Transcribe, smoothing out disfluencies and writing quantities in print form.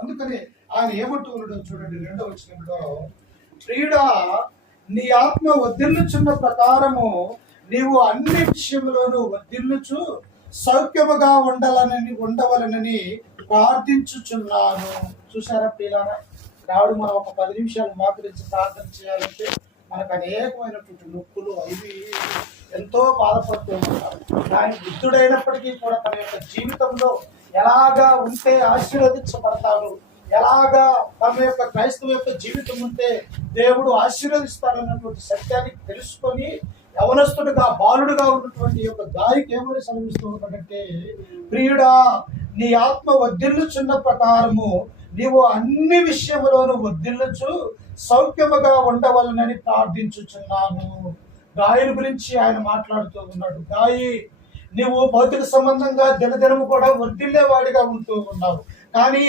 అందుకని ఆయన ఏమంటూ ఉన్నాడో చూడండి, 2వ వచనంలో, ప్రియుడా నీ ఆత్మ వర్ధిల్లుచున్న ప్రకారము నీవు అన్ని విషయంలోనూ వర్ధిల్లుచు సౌఖ్యముగా ఉండవలనని ప్రార్థించుచున్నాను. చూసారా ప్రియులారా, రావుడు మనం ఒక 10 నిమిషాలు మోకరించి ప్రార్థన చేయాలంటే మనకు అనేకమైనటువంటి నొప్పులు అవి ఎంతో బాధపడుతూ ఉంటారు. కానీ వృద్ధుడైనప్పటికీ కూడా తన యొక్క జీవితంలో ఎలాగా ఉంటే ఆశీర్వదించబడతాడు, ఎలాగా తమ యొక్క క్రైస్తవ యొక్క జీవితం ఉంటే దేవుడు ఆశీర్వదిస్తాడన్నటువంటి సత్యాన్ని తెలుసుకొని యవనస్తుడుగా బాలుడుగా ఉన్నటువంటి యొక్క గాయకి ఏమని సెలవిస్తూ ఉంటాడంటే, ప్రియుడా నీ ఆత్మ వర్ధిల్లుచున్న ప్రకారము నీవు అన్ని విషయములోనూ వర్ధిల్లుచు సౌఖ్యముగా ఉండవలనని ప్రార్థించుచున్నాను. గాయని గురించి ఆయన మాట్లాడుతూ ఉన్నాడు. గాయి, నీవు భౌతిక సంబంధంగా దినదినము కూడా వర్ధిల్లేవాడిగా ఉంటూ ఉన్నావు, కానీ